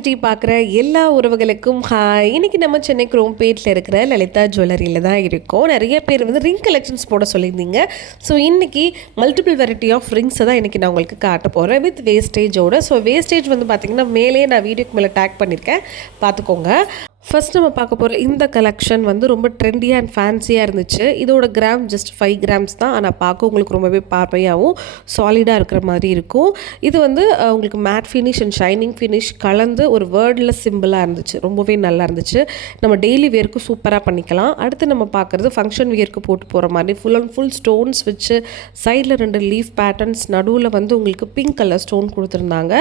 Positivity பார்க்குற எல்லா உறவுகளுக்கும் ஹாய். இன்றைக்கி நம்ம சென்னை குரோம்பேட்டில் இருக்கிற லலிதா ஜுவல்லரியில் தான் இருக்கோம். நிறைய பேர் வந்து ரிங் கலெக்ஷன்ஸ் போட சொல்லியிருந்தீங்க. ஸோ இன்றைக்கி மல்டிபிள் வெரைட்டி ஆஃப் ரிங்ஸை தான் இன்றைக்கி நான் உங்களுக்கு காட்ட போகிறேன் வித் வேஸ்டேஜோட. ஸோ வேஸ்டேஜ் வந்து பார்த்திங்கன்னா மேலே நான் வீடியோக்கு மேலே டேக் பண்ணியிருக்கேன், பார்த்துக்கோங்க. ஃபஸ்ட் நம்ம பார்க்க போகிற இந்த கலெக்ஷன் வந்து ரொம்ப ட்ரெண்டியாக அண்ட் ஃபேன்சியாக இருந்துச்சு. இதோட கிராம் ஜஸ்ட் 5 கிராம்ஸ் தான். ஆனால் பார்க்க உங்களுக்கு ரொம்பவே பார்வையாகவும் சாலிடாக இருக்கிற மாதிரி இருக்கும். இது வந்து உங்களுக்கு matte finish and shining finish கலந்து ஒரு வேர்ட்லெஸ் சிம்பிளாக இருந்துச்சு. ரொம்பவே நல்லா இருந்துச்சு. நம்ம டெய்லி வேர்க்கு சூப்பராக பண்ணிக்கலாம். அடுத்து நம்ம பார்க்குறது ஃபங்க்ஷன் வியர்க்கு போட்டு போகிற மாதிரி ஃபுல் அண்ட் ஃபுல் ஸ்டோன்ஸ் வச்சு சைடில் 2 லீஃப் பேட்டர்ன்ஸ், நடுவில் வந்து உங்களுக்கு பிங்க் கலர் ஸ்டோன் கொடுத்துருந்தாங்க.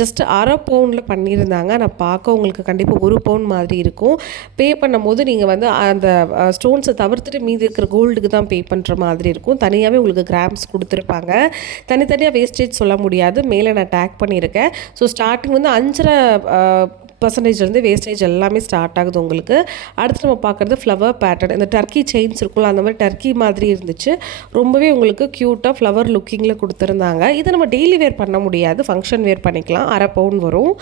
ஜஸ்ட் அரை பவுண்டில் பண்ணியிருந்தாங்க. ஆனால் பார்க்க உங்களுக்கு கண்டிப்பாக 1 பவுண்ட் மாதிரி இருக்கும். பே பண்ணும்போது நீங்கள் வந்து அந்த ஸ்டோன்ஸை தவிர்த்துட்டு மீதி இருக்கிற கோல்டுக்கு தான் பே பண்ணுற மாதிரி இருக்கும். தனியாகவே உங்களுக்கு கிராம்ஸ் கொடுத்துருப்பாங்க. தனித்தனியாக வேஸ்டேஜ் சொல்ல முடியாது. மேலே நான் டேக் பண்ணியிருக்கேன். ஸோ ஸ்டார்டிங் வந்து 5.5% வேஸ்டேஜ் எல்லாமே ஸ்டார்ட் ஆகுது உங்களுக்கு. அடுத்து நம்ம பார்க்குறது ஃப்ளவர் பேட்டர்ன். இந்த டர்க்கி செயின்ஸ் இருக்கும்ல, அந்த மாதிரி டர்க்கி மாதிரி இருந்துச்சு. ரொம்பவே உங்களுக்கு க்யூட்டாக ஃப்ளவர் லுக்கிங்கில் கொடுத்துருந்தாங்க. இதை நம்ம டெய்லி வேர் பண்ண முடியாது, ஃபங்க்ஷன் வேர் பண்ணிக்கலாம். அரை பவுன் வரும்.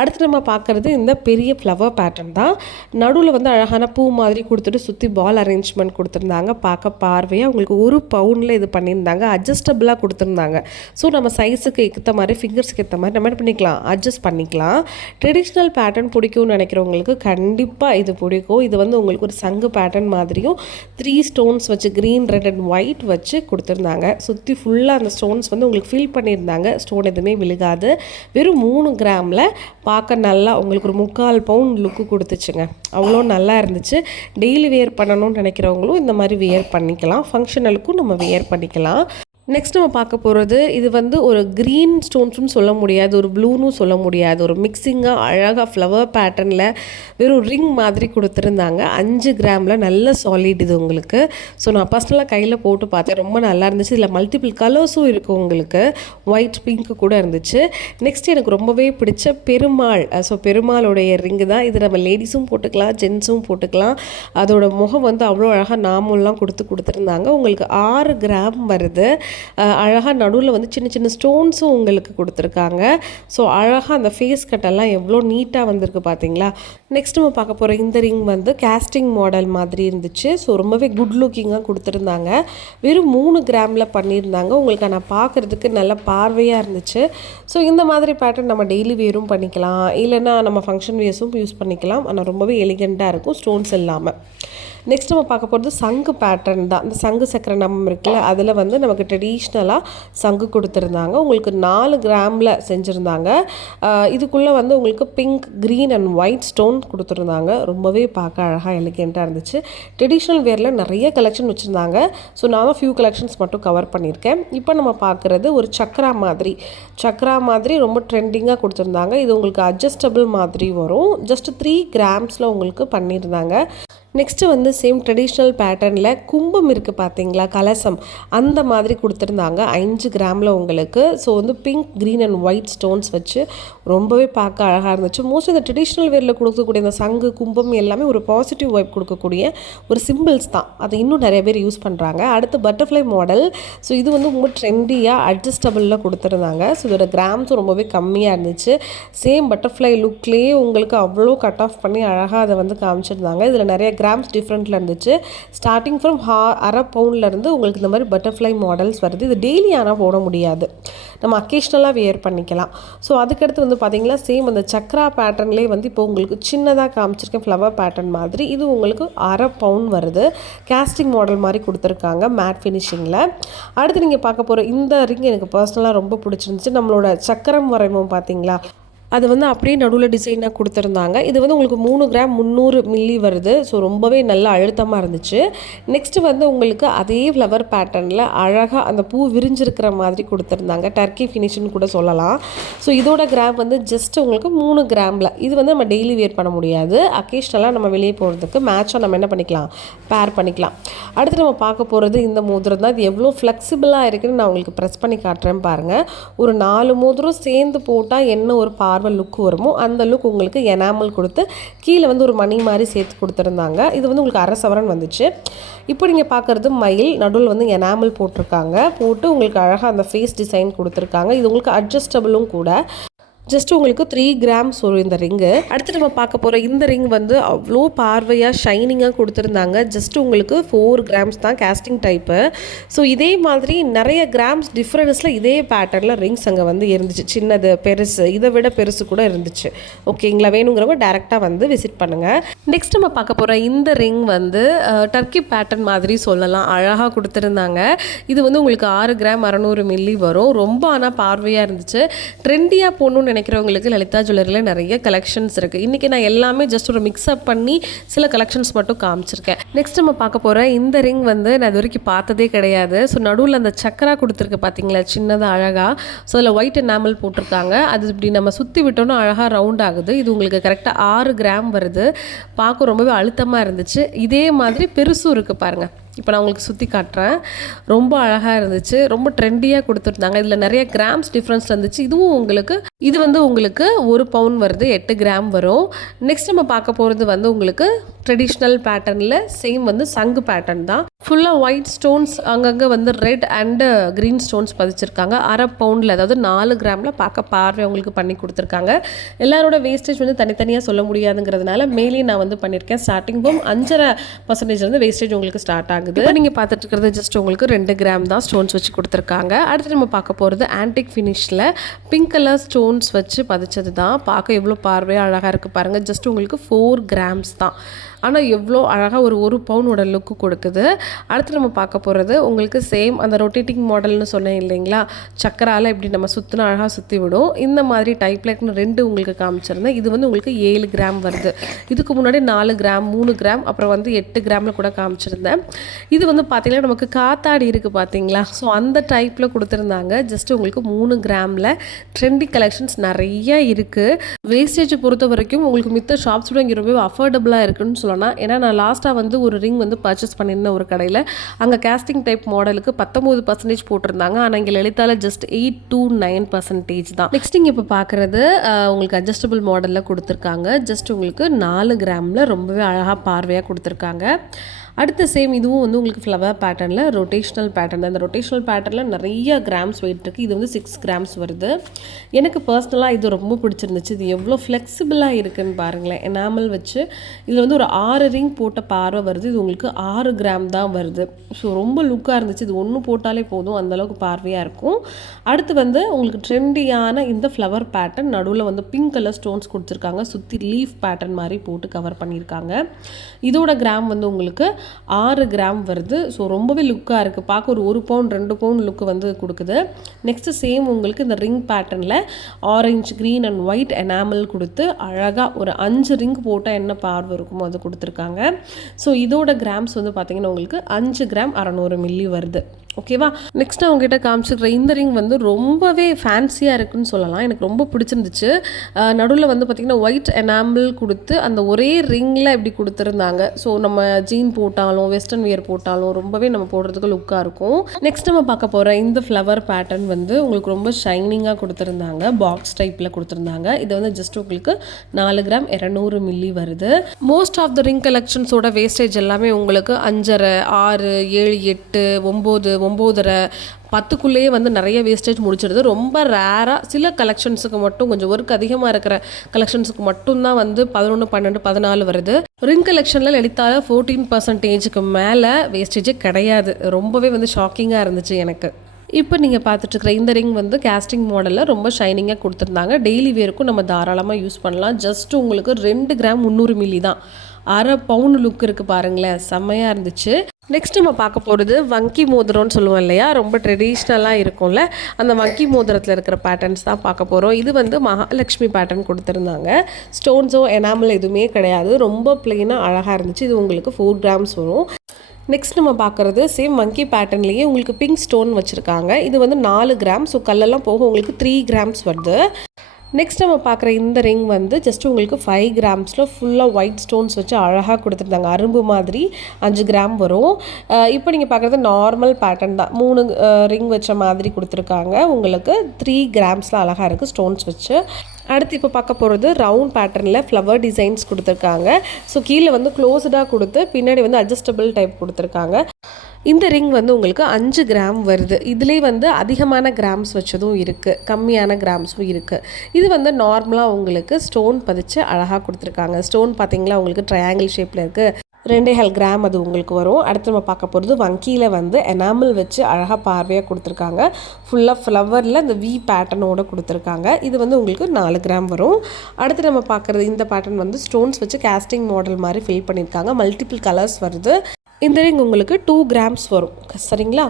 அடுத்து நம்ம பார்க்குறது இந்த பெரிய ஃப்ளவர் பேட்டர்ன் தான். நடுவில் வந்து அழகான பூ மாதிரி கொடுத்துட்டு சுற்றி பால் அரேஞ்ச்மெண்ட் கொடுத்துருந்தாங்க. பார்க்க பார்வையாக உங்களுக்கு 1 பவுண்டில் இது பண்ணியிருந்தாங்க. அட்ஜஸ்டபிளாக கொடுத்துருந்தாங்க. ஸோ நம்ம சைஸுக்கு ஏற்ற மாதிரி, ஃபிங்கர்ஸ்க்கு ஏற்ற மாதிரி நம்ம என்ன பண்ணிக்கலாம், அட்ஜஸ்ட் பண்ணிக்கலாம். ட்ரெடிஷ்னல் பேட்டர்ன் பிடிக்கும்னு நினைக்கிறவங்களுக்கு கண்டிப்பாக இது பிடிக்கும். இது வந்து உங்களுக்கு ஒரு சங்கு பேட்டர்ன் மாதிரியும் 3 ஸ்டோன்ஸ் வச்சு க்ரீன், ரெட் அண்ட் ஒயிட் வச்சு கொடுத்துருந்தாங்க. சுற்றி ஃபுல்லாக அந்த ஸ்டோன்ஸ் வந்து உங்களுக்கு ஃபில் பண்ணியிருந்தாங்க. ஸ்டோன் எதுவுமே விழுகாது. வெறும் 3 கிராமில் பார்க்க நல்லா உங்களுக்கு ஒரு 3/4 பவுண்ட் லுக்கு கொடுத்துச்சுங்க. அவ்வளோ நல்லா இருந்துச்சு. டெய்லி வியர் பண்ணணும்னு நினைக்கிறவங்களும் இந்த மாதிரி வியர் பண்ணிக்கலாம். ஃபங்க்ஷனலுக்கும் நம்ம வியர் பண்ணிக்கலாம். நெக்ஸ்ட் நம்ம பார்க்க போகிறது, இது வந்து ஒரு க்ரீன் ஸ்டோன்ஸும் சொல்ல முடியாது, ஒரு ப்ளூனும் சொல்ல முடியாது. ஒரு மிக்சிங்காக அழகாக ஃப்ளவர் பேட்டர்னில் வெறும் ரிங் மாதிரி கொடுத்துருந்தாங்க. 5 கிராமில் நல்ல சாலிட் இது உங்களுக்கு. ஸோ நான் பர்சனலாக கையில் போட்டு பார்த்தேன், ரொம்ப நல்லா இருந்துச்சு. இதில் மல்டிபிள் கலர்ஸும் இருக்குது உங்களுக்கு. ஒயிட், பிங்க்கு கூட இருந்துச்சு. நெக்ஸ்ட் எனக்கு ரொம்பவே பிடிச்ச பெருமாள். ஸோ பெருமாளுடைய ரிங்கு தான் இது. நம்ம லேடிஸும் போட்டுக்கலாம், ஜென்ஸும் போட்டுக்கலாம். அதோட முகம் வந்து அவ்வளோ அழகாக நாமெல்லாம் கொடுத்துருந்தாங்க. உங்களுக்கு 6 கிராம் வருது. அழகாக நடுவில் வந்து சின்ன சின்ன ஸ்டோன்ஸும் உங்களுக்கு கொடுத்துருக்காங்க. ஸோ அழகாக அந்த ஃபேஸ் கட்டெல்லாம் எவ்வளோ நீட்டாக வந்திருக்கு பார்த்தீங்களா. நெக்ஸ்ட் நம்ம பார்க்க போகிற இந்த ரிங் வந்து கேஸ்டிங் மாடல் மாதிரி இருந்துச்சு. ஸோ ரொம்பவே குட் லுக்கிங்காக கொடுத்துருந்தாங்க. வெறும் 3 கிராமில் பண்ணியிருந்தாங்க. உங்களுக்கு நான் பார்க்குறதுக்கு நல்ல பார்வையாக இருந்துச்சு. ஸோ இந்த மாதிரி பேட்டர்ன் நம்ம டெய்லி வேரும் பண்ணிக்கலாம், இல்லைன்னா நம்ம ஃபங்க்ஷன் வேர்ஸும் யூஸ் பண்ணிக்கலாம். ஆனால் ரொம்பவே எலிகண்ட்டாக இருக்கும் ஸ்டோன்ஸ் இல்லாமல். நெக்ஸ்ட் நம்ம பார்க்க போகிறது சங்கு பேட்டர்ன் தான். இந்த சங்கு சக்கரை நம்ம இருக்குல்ல, அதில் வந்து நமக்கு ட்ரெடிஷ்னலாக சங்கு கொடுத்துருந்தாங்க. உங்களுக்கு 4 கிராமில் செஞ்சுருந்தாங்க. இதுக்குள்ளே வந்து உங்களுக்கு pink, green and white stone கொடுத்துருந்தாங்க. ரொம்பவே பார்க்க அழகாக எலிகெண்ட்டாக இருந்துச்சு. ட்ரெடிஷ்னல் வேரில் நிறைய கலெக்ஷன் வச்சுருந்தாங்க. ஸோ நான் தான் ஃபியூ கலெக்ஷன்ஸ் மட்டும் கவர் பண்ணியிருக்கேன். இப்போ நம்ம பார்க்குறது ஒரு சக்ரா மாதிரி ரொம்ப ட்ரெண்டிங்காக கொடுத்துருந்தாங்க. இது உங்களுக்கு அட்ஜஸ்டபிள் மாதிரி வரும். ஜஸ்ட் 3 கிராம்ஸில் உங்களுக்கு பண்ணியிருந்தாங்க. நெக்ஸ்ட்டு வந்து சேம் ட்ரெடிஷ்னல் பேட்டர்னில் கும்பம் இருக்குது பார்த்தீங்களா, கலசம், அந்த மாதிரி கொடுத்துருந்தாங்க. 5 கிராமில் உங்களுக்கு. ஸோ வந்து pink, green and white stones வச்சு ரொம்பவே பார்க்க அழகாக இருந்துச்சு. மோஸ்ட் இந்த ட்ரெடிஷ்னல் வேரில் கொடுக்கக்கூடிய இந்த சங்கு, கும்பம் எல்லாமே ஒரு பாசிட்டிவ் வைப் கொடுக்கக்கூடிய ஒரு சிம்பிள்ஸ் தான். அதை இன்னும் நிறைய பேர் யூஸ் பண்ணுறாங்க. அடுத்து பட்டர்ஃப்ளை மாடல். ஸோ இது வந்து ரொம்ப ட்ரெண்டியாக அட்ஜஸ்டபிளில் கொடுத்துருந்தாங்க. ஸோ இதோட கிராம்ஸும் ரொம்பவே கம்மியாக இருந்துச்சு. சேம் பட்டர்ஃப்ளை லுக்லேயே உங்களுக்கு அவ்வளோ கட் ஆஃப் பண்ணி அழகாக அதை வந்து காமிச்சிருந்தாங்க. இதில் நிறைய கிராம்ஸ் டிஃப்ரெண்ட்டில் இருந்துச்சு. ஸ்டார்டிங் ஃப்ரம் அரை பவுண்ட்லேருந்து உங்களுக்கு இந்த மாதிரி பட்டர்ஃப்ளை மாடல்ஸ் வருது. இது டெய்லி ஆனால் போட முடியாது, நம்ம அக்கேஷ்னலாக வியர் பண்ணிக்கலாம். ஸோ அதுக்கடுத்து வந்து பார்த்திங்கன்னா சேம் அந்த சக்ரா பேட்டர்ன்லேயே வந்து இப்போ உங்களுக்கு சின்னதாக காமிச்சிருக்கேன் ஃப்ளவர் பேட்டர்ன் மாதிரி. இது உங்களுக்கு அரை பவுண்ட் வருது. கேஸ்டிங் மாடல் மாதிரி கொடுத்துருக்காங்க மேட் ஃபினிஷிங்கில். அடுத்து நீங்கள் பார்க்க போகிற இந்த ரிங் எனக்கு பர்சனலாக ரொம்ப பிடிச்சிருந்துச்சு. நம்மளோட சக்கரம் வரைவோம் பார்த்தீங்களா, அது வந்து அப்படியே நடுவில் டிசைனாக கொடுத்துருந்தாங்க. இது வந்து உங்களுக்கு 3 கிராம் 300 மில்லி வருது. ஸோ ரொம்பவே நல்ல அழுத்தமாக இருந்துச்சு. நெக்ஸ்ட்டு வந்து உங்களுக்கு அதே ஃப்ளவர் பேட்டர்னில் அழகாக அந்த பூ விரிஞ்சிருக்கிற மாதிரி கொடுத்துருந்தாங்க. டர்க்கி ஃபினிஷ்னு கூட சொல்லலாம். ஸோ இதோட கிராம் வந்து ஜஸ்ட் உங்களுக்கு 3 கிராமில். இது வந்து நம்ம டெய்லி வியர் பண்ண முடியாது. அக்கேஷ்னலாக நம்ம வெளியே போகிறதுக்கு மேட்சாக நம்ம என்ன பண்ணிக்கலாம், பேர் பண்ணிக்கலாம். அடுத்து நம்ம பார்க்க போகிறது இந்த மோதிரம் தான். இது எவ்வளோ ஃப்ளெக்சிபிளாக இருக்குதுன்னு நான் உங்களுக்கு ப்ரெஸ் பண்ணி காட்டுறேன் பாருங்கள். ஒரு 4 மோதிரம் சேர்ந்து போட்டால் என்ன ஒரு லுக் வருமோ அந்த லுக் உங்களுக்கு எனாமல் கொடுத்து கீழே வந்து ஒரு மணி மாதிரி சேர்த்து கொடுத்துருந்தாங்க. இது வந்து உங்களுக்கு 1/2 சவரன் வந்துச்சு. இப்போ நீங்கள் பார்க்குறது மயில், நடுவில் வந்து எனாமல் போட்டிருக்காங்க. போட்டு உங்களுக்கு அழகாக அந்த ஃபேஸ் டிசைன் கொடுத்துருக்காங்க. இது உங்களுக்கு அட்ஜஸ்டபிளும் கூட. ஜஸ்ட் உங்களுக்கு 3 கிராம்ஸ் வரும் இந்த ரிங்கு. அடுத்து நம்ம பார்க்க போகிற இந்த ரிங் வந்து அவ்வளோ பார்வையாக ஷைனிங்காக கொடுத்துருந்தாங்க. ஜஸ்ட் உங்களுக்கு 4 கிராம்ஸ் தான் கேஸ்டிங் டைப்பு. ஸோ இதே மாதிரி நிறைய கிராம்ஸ் டிஃப்ரென்ஸில் இதே பேட்டர்னில் ரிங்ஸ் அங்கே வந்து இருந்துச்சு. சின்னது பெருசு இதை விட பெருசு கூட இருந்துச்சு. ஓகேங்களா, வேணுங்கிறவங்க டேரெக்டாக வந்து விசிட் பண்ணுங்கள். நெக்ஸ்ட் நம்ம பார்க்க போகிற இந்த ரிங் வந்து டர்க்கி பேட்டர்ன் மாதிரி சொல்லலாம், அழகாக கொடுத்துருந்தாங்க. இது வந்து உங்களுக்கு 6 கிராம் 600 மில்லி வரும். ரொம்ப ஆனால் பார்வையாக இருந்துச்சு. ட்ரெண்டியாக போகணுன்னு நினைக்கிறவங்களுக்கு லலிதா ஜுவல்லரியில் நிறைய கலெக்ஷன்ஸ் இருக்குது. இன்றைக்கி நான் எல்லாமே ஜஸ்ட் ஒரு மிக்ஸ்அப் பண்ணி சில கலெக்ஷன்ஸ் மட்டும் காமிச்சிருக்கேன். நெக்ஸ்ட் நம்ம பார்க்க போகிற இந்த ரிங் வந்து நான் இது வரைக்கும் பார்த்ததே கிடையாது. ஸோ நடுவில் அந்த சக்கரா கொடுத்துருக்கு பார்த்தீங்களா, சின்னதாக அழகாக. ஸோ அதில் ஒயிட் எனாமல் போட்டிருக்காங்க. அது இப்படி நம்ம சுற்றி விட்டோன்னா அழகாக ரவுண்ட் ஆகுது. இது உங்களுக்கு கரெக்டாக 6 கிராம் வருது. பார்க்க ரொம்பவே அழுத்தமாக இருந்துச்சு. இதே மாதிரி பெருசும் இருக்குது பாருங்கள். இப்போ நான் உங்களுக்கு சுற்றி காட்டுறேன். ரொம்ப அழகாக இருந்துச்சு. ரொம்ப ட்ரெண்டியாக கொடுத்துருந்தாங்க. இதில் நிறைய கிராம்ஸ் டிஃப்ரென்ஸ் இருந்துச்சு. இது வந்து உங்களுக்கு 1 பவுன் வருது, 8 கிராம் வரும். நெக்ஸ்ட் நம்ம பார்க்க போகிறது வந்து உங்களுக்கு ட்ரெடிஷ்னல் பேட்டர்னில் சேம் வந்து சங்கு பேட்டர்ன் தான். ஃபுல்லாக ஒயிட் ஸ்டோன்ஸ், அங்கங்கே வந்து ரெட் அண்டு க்ரீன் ஸ்டோன்ஸ் பதிச்சிருக்காங்க. 1/2 பவுண்டில், அதாவது 4 கிராமில் பார்க்க பார்வை உங்களுக்கு பண்ணி கொடுத்துருக்காங்க. எல்லாரோட வேஸ்டேஜ் வந்து தனித்தனியாக சொல்ல முடியாதுங்கிறதுனால மேலேயும் நான் வந்து பண்ணியிருக்கேன். ஸ்டார்டிங் போம் 5.5% வந்து வேஸ்டேஜ் உங்களுக்கு ஸ்டார்ட் ஆகுது. இப்போ நீங்கள் பார்த்துட்டு இருக்கிறது ஜஸ்ட் உங்களுக்கு 2 கிராம் தான் ஸ்டோன்ஸ் வச்சு கொடுத்துருக்காங்க. அடுத்து நம்ம பார்க்க போகிறது ஆன்டிக் ஃபினிஷில் பிங்க் கலர் ஸ்டோன்ஸ் வச்சு பதிச்சது தான். பார்க்க எவ்வளோ பார்வையாக அழகாக இருக்குது பாருங்கள். ஜஸ்ட் உங்களுக்கு 4 கிராம்ஸ் தான். ஆனால் எவ்வளோ அழகாக ஒரு பவுனோட லுக்கு கொடுக்குது. அடுத்து நம்ம பார்க்க போகிறது உங்களுக்கு சேம் அந்த ரொட்டேட்டிங் மாடல்னு சொன்னேன் இல்லைங்களா, சக்கரால் இப்படி நம்ம சுற்றினா அழகாக சுற்றி விடும். இந்த மாதிரி டைப்லன்னு 2 உங்களுக்கு காமிச்சிருந்தேன். இது வந்து உங்களுக்கு 7 கிராம் வருது. இதுக்கு முன்னாடி 4 கிராம் 3 கிராம் அப்புறம் வந்து 8 கிராமில் கூட காமிச்சிருந்தேன். இது வந்து பார்த்திங்கன்னா நமக்கு காத்தாடி இருக்குது பார்த்தீங்களா, ஸோ அந்த டைப்பில் கொடுத்துருந்தாங்க. ஜஸ்ட் உங்களுக்கு 3 கிராமில் ட்ரெண்டி கலெக்ஷன்ஸ் நிறைய இருக்குது. வேஸ்டேஜ் பொறுத்த வரைக்கும் உங்களுக்கு மித்த ஷாப்ஸ் விட இங்கே ரொம்ப அஃபோர்டபுளாக இருக்குன்னு சொல்லலாம். ஏன்னா நான் லாஸ்ட்டாக வந்து ஒரு ரிங் வந்து பர்ச்சேஸ் பண்ணியிருந்தேன் ஒரு கடையில். அங்கே கேஸ்டிங் டைப் மாடலுக்கு 19% போட்டிருந்தாங்க. ஆனால் இங்கே லலிதாவில் ஜஸ்ட் 8 to 9% தான். நெக்ஸ்ட் இங்கே இப்போ பார்க்குறது உங்களுக்கு அட்ஜஸ்டபிள் மாடலில் கொடுத்துருக்காங்க. ஜஸ்ட் உங்களுக்கு 4 கிராமில் ரொம்பவே அழகாக பார்வையாக கொடுத்துருக்காங்க. அடுத்த சேம் இதுவும் வந்து உங்களுக்கு ஃப்ளவர் பேட்டர்னில் ரொட்டேஷ்னல் பேட்டர்ன். அந்த ரொட்டேஷ்னல் பேட்டர்னில் நிறைய கிராம்ஸ் வெயிட் இருக்குது. இது வந்து 6 கிராம்ஸ் வருது. எனக்கு பர்சனலாக இது ரொம்ப பிடிச்சிருந்துச்சு. இது எவ்வளோ ஃப்ளெக்சிபிளாக இருக்குதுன்னு பாருங்களேன். எனாமல் வச்சு இதில் வந்து ஒரு 6 ரிங் போட்ட பார்வை வருது. இது உங்களுக்கு 6 கிராம் தான் வருது. ஸோ ரொம்ப லுக்காக இருந்துச்சு. இது ஒன்று போட்டாலே போதும், அந்தளவுக்கு பார்வையாக இருக்கும். அடுத்து வந்து உங்களுக்கு ட்ரெண்டியான இந்த ஃப்ளவர் பேட்டர்ன், நடுவில் வந்து பிங்க் கலர் ஸ்டோன்ஸ் கொடுத்துருக்காங்க. சுற்றி லீஃப் பேட்டர்ன் மாதிரி போட்டு கவர் பண்ணியிருக்காங்க. இதோட கிராம் வந்து உங்களுக்கு 6 கிராம் வருது. ஸோ ரொம்பவே லுக்காக இருக்குது. பார்க்க ஒரு பவுன் 2 பவுன் லுக்கு வந்து கொடுக்குது. நெக்ஸ்ட்டு சேம் உங்களுக்கு இந்த ரிங் பேட்டர்னில் orange green and white enamel கொடுத்து அழகாக ஒரு 5 ரிங் போட்டால் என்ன பார்வை இருக்குமோ அது கொடுத்துருக்காங்க. ஸோ இதோட கிராம்ஸ் வந்து பார்த்திங்கன்னா உங்களுக்கு 5 கிராம் 600 மில்லி வருது. ஓகேவா. நெக்ஸ்ட் அவங்ககிட்ட காமிச்சிருக்கிற இந்த ரிங் வந்து ரொம்பவே ஃபேன்சியாக இருக்குன்னு சொல்லலாம். எனக்கு ரொம்ப பிடிச்சிருந்துச்சு. நடுவில் வந்து பார்த்திங்கன்னா ஒயிட் எனாம்பிள் கொடுத்து அந்த ஒரே ரிங்கில் இப்படி கொடுத்துருந்தாங்க. ஸோ நம்ம ஜீன் போட்டாலும் வெஸ்டர்ன் வியர் போட்டாலும் ரொம்பவே நம்ம போடுறதுக்கு லுக்காக இருக்கும். நெக்ஸ்ட் நம்ம பார்க்க போகிற இந்த ஃப்ளவர் பேட்டர்ன் வந்து உங்களுக்கு ரொம்ப ஷைனிங்காக கொடுத்துருந்தாங்க. பாக்ஸ் டைப்பில் கொடுத்துருந்தாங்க. இது வந்து ஜஸ்ட் உங்களுக்கு 4 கிராம் 200 மில்லி வருது. மோஸ்ட் ஆஃப் த ரிங் கலெக்ஷன்ஸோட வேஸ்டேஜ் எல்லாமே உங்களுக்கு 5.5 6 7 8 9 9.5 10க்குள்ளேயே வந்து நிறைய வேஸ்டேஜ் முடிச்சிடுது. ரொம்ப ரேராக சில கலெக்ஷன்ஸுக்கு மட்டும் கொஞ்சம் ஒர்க் அதிகமாக இருக்கிற கலெக்ஷன்ஸுக்கு மட்டும்தான் வந்து 11 12 14 வருது. ரிங் கலெக்ஷனில் லலிதாவில் 14%க்கு மேலே வேஸ்டேஜே கிடையாது. ரொம்பவே வந்து ஷாக்கிங்காக இருந்துச்சு எனக்கு. இப்போ நீங்கள் பார்த்துட்ருக்குற இந்த ரிங் வந்து கேஸ்டிங் மாடலில் ரொம்ப ஷைனிங்காக கொடுத்துருந்தாங்க. டெய்லி வேருக்கும் நம்ம தாராளமாக யூஸ் பண்ணலாம். ஜஸ்ட் உங்களுக்கு 2 கிராம் 300 மில்லி தான். 1/2 பவுன் லுக் இருக்குது பாருங்களேன், செம்மையாக இருந்துச்சு. நெக்ஸ்ட் நம்ம பார்க்க போகிறது வங்கி மோதிரம்னு சொல்லுவோம் இல்லையா, ரொம்ப ட்ரெடிஷ்னலாக இருக்கும்ல, அந்த வங்கி மோதிரத்தில் இருக்கிற பேட்டர்ன்ஸ் தான் பார்க்க போகிறோம். இது வந்து மகாலட்சுமி பேட்டர்ன் கொடுத்துருந்தாங்க. ஸ்டோன்ஸோ எனாமல் எதுவுமே கிடையாது. ரொம்ப பிளெயினாக அழகாக இருந்துச்சு. இது உங்களுக்கு 4 கிராம்ஸ் வரும். நெக்ஸ்ட் நம்ம பார்க்குறது சேம் வங்கி பேட்டர்ன்லேயே உங்களுக்கு பிங்க் ஸ்டோன் வச்சுருக்காங்க. இது வந்து 4 கிராம். ஸோ கல்லெல்லாம் போக உங்களுக்கு 3 கிராம்ஸ் வருது. நெக்ஸ்ட் நம்ம பார்க்குற இந்த ரிங் வந்து ஜஸ்ட் உங்களுக்கு 5 கிராம்ஸில் ஃபுல்லாக ஒயிட் ஸ்டோன்ஸ் வச்சு அழகாக கொடுத்துருந்தாங்க. அரும்பு மாதிரி 5 கிராம் வரும். இப்போ நீங்கள் பார்க்குறது நார்மல் பேட்டர்ன் தான். 3 ரிங் வச்ச மாதிரி கொடுத்துருக்காங்க. உங்களுக்கு 3 கிராம்ஸில் அழகாக இருக்குது ஸ்டோன்ஸ் வச்சு. அடுத்து இப்போ பார்க்க போகிறது ரவுண்ட் பேட்டர்னில் ஃப்ளவர் டிசைன்ஸ் கொடுத்துருக்காங்க. ஸோ கீழே வந்து க்ளோஸ்டாக கொடுத்து பின்னாடி வந்து அட்ஜஸ்டபிள் டைப் கொடுத்துருக்காங்க. இந்த ரிங் வந்து உங்களுக்கு 5 கிராம் வருது. இதிலே வந்து அதிகமான கிராம்ஸ் வச்சதும் இருக்குது, கம்மியான கிராம்ஸும் இருக்குது. இது வந்து நார்மலாக உங்களுக்கு ஸ்டோன் பதிச்சு அழகாக கொடுத்துருக்காங்க. ஸ்டோன் பார்த்தீங்களா உங்களுக்கு ட்ரையாங்கிள் ஷேப்பில் இருக்குது. 2.5 கிராம் அது உங்களுக்கு வரும். அடுத்து நம்ம பார்க்க போகிறது வங்கியில் வந்து எனாமல் வச்சு அழகாக பார்வையாக கொடுத்துருக்காங்க. ஃபுல்லாக ஃப்ளவரில் இந்த வி பேட்டர்னோடு கொடுத்துருக்காங்க. இது வந்து உங்களுக்கு 4 கிராம் வரும். அடுத்து நம்ம பார்க்குறது இந்த பேட்டர்ன் வந்து ஸ்டோன்ஸ் வச்சு கேஸ்டிங் மாடல் மாதிரி ஃபில் பண்ணியிருக்காங்க. மல்டிபிள் கலர்ஸ் வருது. இந்த ரிங் உங்களுக்கு 2 கிராம்ஸ் வரும். சரிங்களா?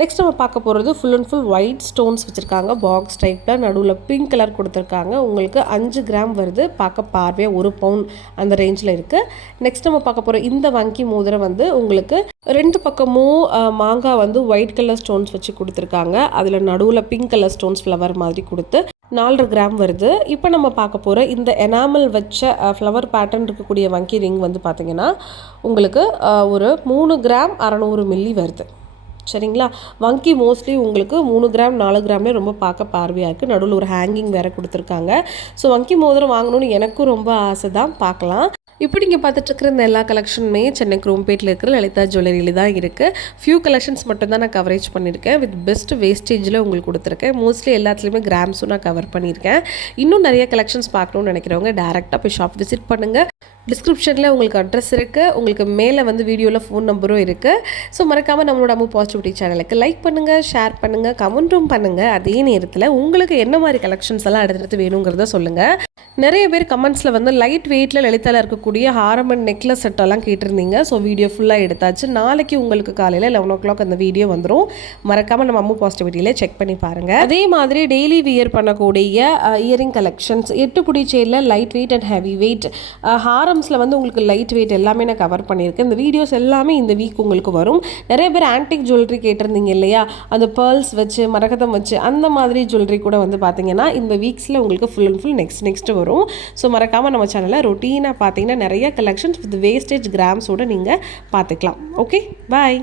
நெக்ஸ்ட் நம்ம பார்க்க போகிறது full and full white stones வச்சுருக்காங்க. பாக்ஸ் டைப்பில் நடுவில் பிங்க் கலர் கொடுத்துருக்காங்க. உங்களுக்கு 5 கிராம் வருது. பார்க்க பார்வையாக 1 பவுன் அந்த ரேஞ்சில் இருக்குது. நெக்ஸ்ட் நம்ம பார்க்க போகிற இந்த வங்கி மோதிரம் வந்து உங்களுக்கு 2 பக்கமும் மாங்காய் வந்து ஒயிட் கலர் ஸ்டோன்ஸ் வச்சு கொடுத்துருக்காங்க. அதில் நடுவில் பிங்க் கலர் ஸ்டோன்ஸ் ஃப்ளவர் மாதிரி கொடுத்து 4 கிராம் வருது. இப்போ நம்ம பார்க்க போகிற இந்த எனாமல் வச்ச ஃப்ளவர் பேட்டர்ன் இருக்கக்கூடிய வங்கி ரிங் வந்து பார்த்திங்கன்னா உங்களுக்கு ஒரு 3 கிராம் 600 மில்லி வருது. சரிங்களா? வங்கி மோஸ்ட்லி உங்களுக்கு 3 கிராம் 4 கிராம்லேயே ரொம்ப பார்க்க பார்வையாக இருக்குது. நடுவில் ஒரு ஹேங்கிங் வேறு கொடுத்துருக்காங்க. ஸோ வங்கி மோதிரம் வாங்கணும்னு எனக்கும் ரொம்ப ஆசை தான். பார்க்கலாம். இப்படி நீங்கள் பார்த்துட்ருக்கிற இந்த எல்லா கலெக்ஷனுமே சென்னை குரோம்பேட்டில் இருக்கிற லலிதா ஜுவல்லரியில் தான் இருக்குது. ஃபியூ கலெக்ஷன்ஸ் மட்டும் தான் நான் கவரேஜ் பண்ணியிருக்கேன். வித் பெஸ்ட் வேஸ்டேஜில் உங்களுக்கு கொடுத்துருக்கேன். மோஸ்ட்லி எல்லாத்துலேயுமே கிராம்ஸும் நான் கவர் பண்ணியிருக்கேன். இன்னும் நிறைய கலெக்ஷன்ஸ் பார்க்கணுன்னு நினைக்கிறவங்க டேரெக்டாக போய் ஷாப் விசிட் பண்ணுங்கள். டிஸ்கிரிப்ஷனில் உங்களுக்கு அட்ரஸ் இருக்குது. உங்களுக்கு மேலே வந்து வீடியோவில் ஃபோன் நம்பரும் இருக்குது. ஸோ மறக்காமல் நம்மளோட அம்மு பாசிட்டிவிட்டி சேனலுக்கு லைக் பண்ணுங்கள், ஷேர் பண்ணுங்கள், கமெண்ட்டும் பண்ணுங்கள். அதே நேரத்தில் உங்களுக்கு என்ன மாதிரி கலெக்ஷன்ஸ் எல்லாம் அடுத்தடுத்து வேணுங்கிறத சொல்லுங்கள். நிறைய பேர் கமெண்ட்ஸில் வந்து லைட் வெயிட்டில் லலிதாவில் இருக்கக்கூடிய ஹாரம் அண்ட் நெக்லஸ் செட்டெல்லாம் கேட்டிருந்தீங்க. ஸோ வீடியோ ஃபுல்லாக எடுத்தாச்சு. நாளைக்கு உங்களுக்கு காலையில் 11 o'clock அந்த வீடியோ வந்துடும். மறக்காமல் நம்ம அம்மு பாசிட்டிவிட்டியில் செக் பண்ணி பாருங்கள். அதே மாதிரி டெய்லி வியர் பண்ணக்கூடிய இயரிங் கலெக்ஷன்ஸ் 8 புடி செயினில் light weight and heavy weight, ஹாரம்ஸில் வந்து உங்களுக்கு லைட் வெயிட் எல்லாமே நான் கவர் பண்ணியிருக்கேன். இந்த வீடியோஸ் எல்லாமே இந்த வீக் உங்களுக்கு வரும். நிறைய பேர் ஆன்டிக் ஜுவல்லரி கேட்டிருந்தீங்க இல்லையா? அந்த பேர்ல்ஸ் வச்சு மரகதம் வச்சு அந்த மாதிரி ஜுவல்லரி கூட வந்து பார்த்தீங்கன்னா இந்த வீக்ஸில் உங்களுக்கு ஃபுல் அண்ட் ஃபுல் நெக்ஸ்ட் வரும். ஸோ மறக்காமல் நம்ம சேனலில் ரொட்டீனாக பார்த்தீங்கன்னா நிறைய கலெக்ஷன்ஸ் வித் வேஸ்டேஜ் கிராம்ஸோடு நீங்கள் பார்த்துக்கலாம். ஓகே, பாய்.